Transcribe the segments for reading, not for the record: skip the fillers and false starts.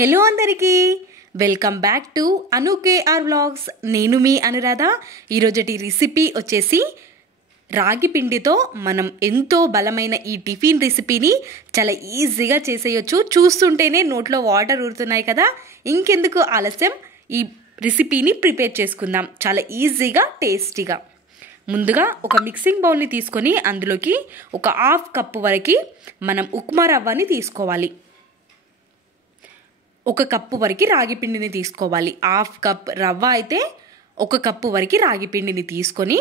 Hello అందరికీ welcome back to Anu K R vlogs. నేను మీ అనురాధ. ఈరోజటి రెసిపీ వచ్చేసి రాగి పిండితో మనం ఎంతో బలమైన ఈ టిఫిన్ రెసిపీని చాలా ఈజీగా చేసేయచ్చు. చూస్తుంటేనే నోట్లో వాటర్ ఊరుతున్నాయి కదా. ఇంకెందుకు ఆలస్యం, ఈ రెసిపీని ప్రిపేర్ చేసుకుందాం చాలా ఈజీగా టేస్టీగా. ముందుగా ఒక మిక్సింగ్ బౌల్ని తీసుకొని అందులోకి ఒక హాఫ్ కప్పు వరకు మనం ఉప్మా రవ్వని తీసుకోవాలి. ఒక కప్పు వరకు రాగి పిండిని తీసుకోవాలి. హాఫ్ కప్ రవ్వ అయితే ఒక కప్పు వరకు రాగి పిండిని తీసుకొని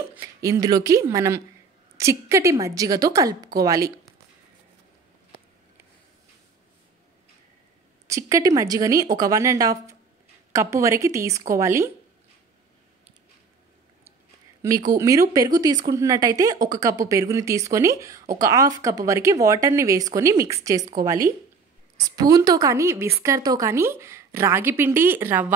ఇందులోకి మనం చిక్కటి మజ్జిగతో కలుపుకోవాలి. చిక్కటి మజ్జిగని ఒక 1.5 కప్పు వరకు తీసుకోవాలి. మీరు పెరుగు తీసుకుంటున్నట్టయితే ఒక కప్పు పెరుగుని తీసుకొని ఒక హాఫ్ కప్పు వరకు వాటర్ని వేసుకొని మిక్స్ చేసుకోవాలి. స్పూన్తో కానీ విస్కర్తో కానీ రాగి పిండి రవ్వ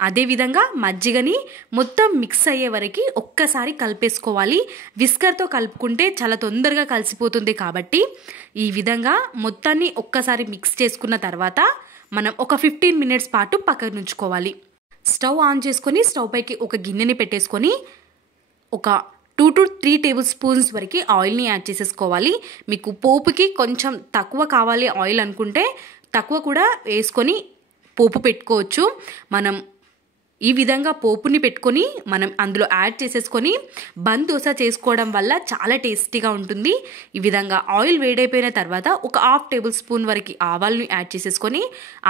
అదేవిధంగా మజ్జిగని మొత్తం మిక్స్ అయ్యే వరకు ఒక్కసారి కలిపేసుకోవాలి. విస్కర్తో కలుపుకుంటే చాలా తొందరగా కలిసిపోతుంది కాబట్టి ఈ విధంగా మొత్తాన్ని ఒక్కసారి మిక్స్ చేసుకున్న తర్వాత మనం ఒక 15 మినిట్స్ పాటు పక్కన ఉంచుకోవాలి. స్టవ్ ఆన్ చేసుకొని స్టవ్ పైకి ఒక గిన్నెని పెట్టేసుకొని ఒక 2 to 3 టేబుల్ స్పూన్స్ వరకు ఆయిల్ని యాడ్ చేసేసుకోవాలి. మీకు పోపుకి కొంచెం తక్కువ కావాలి ఆయిల్ అనుకుంటే తక్కువ కూడా వేసుకొని పోపు పెట్టుకోవచ్చు. మనం ఈ విధంగా పోపుని పెట్టుకొని మనం అందులో యాడ్ చేసేసుకొని బన్ దోశ చేసుకోవడం వల్ల చాలా టేస్టీగా ఉంటుంది. ఈ విధంగా ఆయిల్ వేడైపోయిన తర్వాత ఒక హాఫ్ టేబుల్ స్పూన్ వరకు ఆవాలను యాడ్ చేసేసుకొని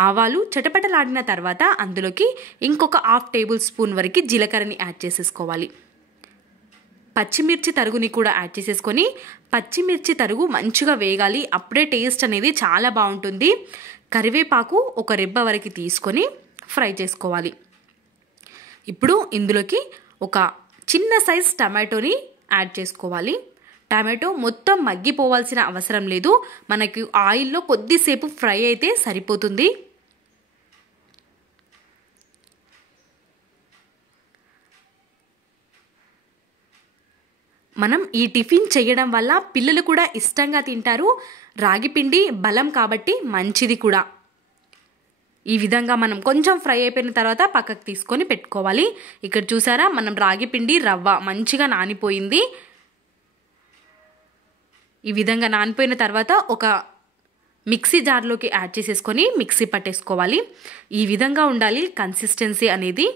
ఆవాలు చటపటలాడిన తర్వాత అందులోకి ఇంకొక హాఫ్ టేబుల్ స్పూన్ వరకు జీలకర్రని యాడ్ చేసేసుకోవాలి. పచ్చిమిర్చి తరుగుని కూడా యాడ్ చేసేసుకొని పచ్చిమిర్చి తరుగు మంచిగా వేగాలి. అప్పుడే టేస్ట్ అనేది చాలా బాగుంటుంది. కరివేపాకు ఒక రెబ్బ వరకు తీసుకొని ఫ్రై చేసుకోవాలి. ఇప్పుడు ఇందులోకి ఒక చిన్న సైజ్ టమాటోని యాడ్ చేసుకోవాలి. టమాటో మొత్తం మగ్గిపోవాల్సిన అవసరం లేదు. మనకి ఆయిల్లో కొద్దిసేపు ఫ్రై అయితే సరిపోతుంది. మనం ఈ టిఫిన్ చేయడం వల్ల పిల్లలు కూడా ఇష్టంగా తింటారు. రాగి పిండి బలం కాబట్టి మంచిది కూడా. ఈ విధంగా మనం కొంచెం ఫ్రై అయిపోయిన తర్వాత పక్కకు తీసుకొని పెట్టుకోవాలి. ఇక్కడ చూసారా, మనం రాగి పిండి రవ్వ మంచిగా నానిపోయింది. ఈ విధంగా నానిపోయిన తర్వాత ఒక మిక్సీ జార్లోకి యాడ్ చేసేసుకొని మిక్సీ పట్టేసుకోవాలి. ఈ విధంగా ఉండాలి కన్సిస్టెన్సీ అనేది.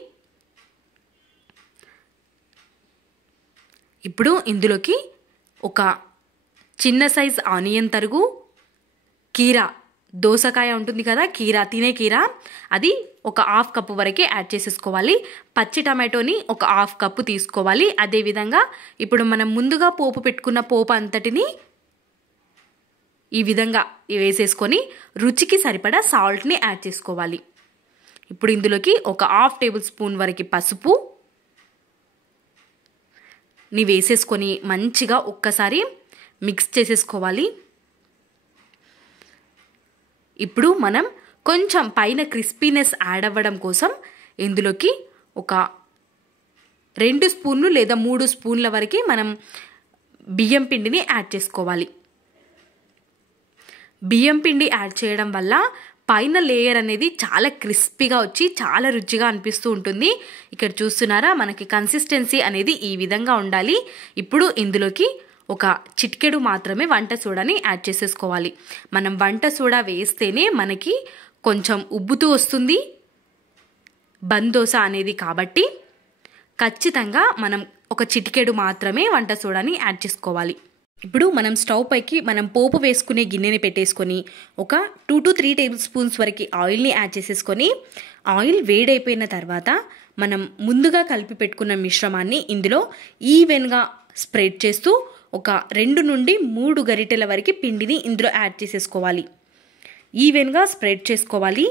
ఇప్పుడు ఇందులోకి ఒక చిన్న సైజ్ ఆనియన్ తరుగు, కీరా దోసకాయ ఉంటుంది కదా, తినే కీరా అది ఒక హాఫ్ కప్పు వరకే యాడ్ చేసేసుకోవాలి. పచ్చి టమాటోని ఒక హాఫ్ కప్పు తీసుకోవాలి. అదేవిధంగా ఇప్పుడు మనం ముందుగా పోపు పెట్టుకున్న పోపు అంతటిని ఈ విధంగా వేసేసుకొని రుచికి సరిపడా సాల్ట్ని యాడ్ చేసుకోవాలి. ఇప్పుడు ఇందులోకి ఒక హాఫ్ టేబుల్ స్పూన్ వరకు పసుపు ని వేసేసుకొని మంచిగా ఒక్కసారి మిక్స్ చేసేసుకోవాలి. ఇప్పుడు మనం కొంచెం పైన క్రిస్పీనెస్ యాడ్ అవ్వడం కోసం ఇందులోకి ఒక 2 స్పూన్లు లేదా 3 స్పూన్ల వరకు మనం బియ్యం పిండిని యాడ్ చేసుకోవాలి. బియ్యం పిండి యాడ్ చేయడం వల్ల పైన లేయర్ అనేది చాలా క్రిస్పీగా వచ్చి చాలా రుచిగా అనిపిస్తూ ఉంటుంది. ఇక్కడ చూస్తున్నారా, మనకి కన్సిస్టెన్సీ అనేది ఈ విధంగా ఉండాలి. ఇప్పుడు ఇందులోకి ఒక చిటికెడు మాత్రమే వంట సోడాని యాడ్ చేసేసుకోవాలి. మనం వంట సోడా వేస్తేనే మనకి కొంచెం ఉబ్బుతూ వస్తుంది బన్ దోశ అనేది, కాబట్టి ఖచ్చితంగా మనం ఒక చిటికెడు మాత్రమే వంట సోడాని యాడ్ చేసుకోవాలి. ఇప్పుడు మనం స్టవ్ పైకి మనం పోపు వేసుకునే గిన్నెని పెట్టేసుకొని ఒక 2 to 3 టేబుల్ స్పూన్స్ వరకు ఆయిల్ని యాడ్ చేసేసుకొని ఆయిల్ వేడైపోయిన తర్వాత మనం ముందుగా కలిపి పెట్టుకున్న మిశ్రమాన్ని ఇందులో ఈవెన్గా స్ప్రెడ్ చేస్తూ ఒక 2 నుండి 3 గరిటెల వరకు పిండిని ఇందులో యాడ్ చేసేసుకోవాలి. ఈవెన్గా స్ప్రెడ్ చేసుకోవాలి.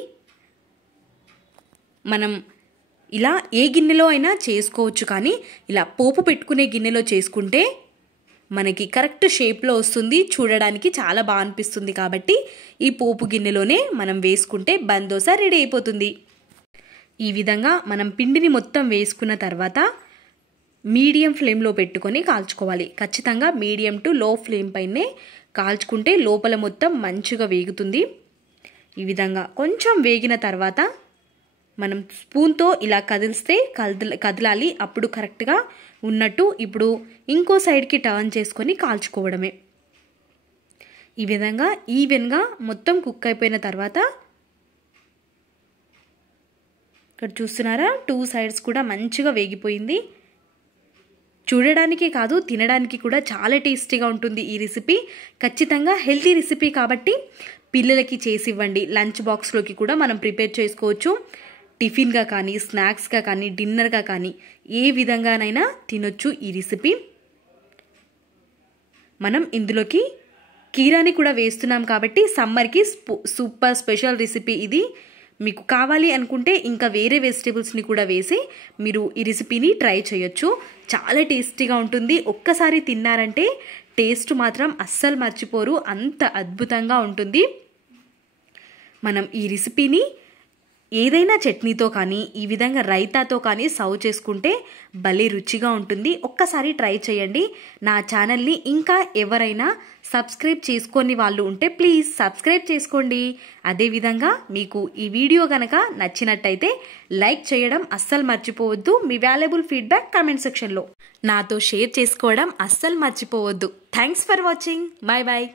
మనం ఇలా ఏ గిన్నెలో అయినా చేసుకోవచ్చు, కానీ ఇలా పోపు పెట్టుకునే గిన్నెలో చేసుకుంటే మనకి కరెక్ట్ షేప్లో వస్తుంది, చూడడానికి చాలా బాగా అనిపిస్తుంది. కాబట్టి ఈ పోపు గిన్నెలోనే మనం వేసుకుంటే బన్ దోశ రెడీ అయిపోతుంది. ఈ విధంగా మనం పిండిని మొత్తం వేసుకున్న తర్వాత మీడియం ఫ్లేమ్లో పెట్టుకొని కాల్చుకోవాలి. ఖచ్చితంగా మీడియం టు లో ఫ్లేమ్ పైనే కాల్చుకుంటే లోపల మొత్తం మంచిగా వేగుతుంది. ఈ విధంగా కొంచెం వేగిన తర్వాత మనం స్పూన్తో ఇలా కదిలిస్తే కదలాలి, అప్పుడు కరెక్ట్గా ఉన్నట్టు. ఇప్పుడు ఇంకో సైడ్కి టర్న్ చేసుకొని కాల్చుకోవడమే. ఈ విధంగా ఈవెన్గా మొత్తం కుక్ అయిపోయిన తర్వాత ఇక్కడ చూస్తున్నారా 2 సైడ్స్ కూడా మంచిగా వేగిపోయింది. చూడడానికి కాదు తినడానికి కూడా చాలా టేస్టీగా ఉంటుంది ఈ రెసిపీ. ఖచ్చితంగా హెల్తీ రెసిపీ కాబట్టి పిల్లలకి చేసి ఇవ్వండి. లంచ్ బాక్స్లోకి కూడా మనం ప్రిపేర్ చేసుకోవచ్చు. టిఫిన్గా కానీ, స్నాక్స్గా కానీ, డిన్నర్గా కానీ ఏ విధంగానైనా తినొచ్చు ఈ రెసిపీ. మనం ఇందులోకి కీరాని కూడా వేస్తున్నాం కాబట్టి సమ్మర్కి సూపర్ స్పెషల్ రెసిపీ ఇది. మీకు కావాలి అనుకుంటే ఇంకా వేరే వెజిటేబుల్స్ని కూడా వేసి మీరు ఈ రెసిపీని ట్రై చేయొచ్చు. చాలా టేస్టీగా ఉంటుంది. ఒక్కసారి తిన్నారంటే టేస్ట్ మాత్రం అస్సలు మర్చిపోరు, అంత అద్భుతంగా ఉంటుంది. మనం ఈ రెసిపీని ఏదైనా చట్నీతో కానీ ఈ విధంగా రైతాతో కానీ సర్వ్ చేసుకుంటే భలే రుచిగా ఉంటుంది. ఒక్కసారి ట్రై చేయండి. నా ఛానల్ని ఇంకా ఎవరైనా సబ్స్క్రైబ్ చేసుకొని వాళ్ళు ఉంటే ప్లీజ్ సబ్స్క్రైబ్ చేసుకోండి. అదేవిధంగా మీకు ఈ వీడియో కనుక నచ్చినట్టయితే లైక్ చేయడం అస్సలు మర్చిపోవద్దు. మీ వాల్యుబుల్ ఫీడ్బ్యాక్ కామెంట్ సెక్షన్లో నాతో షేర్ చేసుకోవడం అస్సలు మర్చిపోవద్దు. Thanks for watching. Bye bye.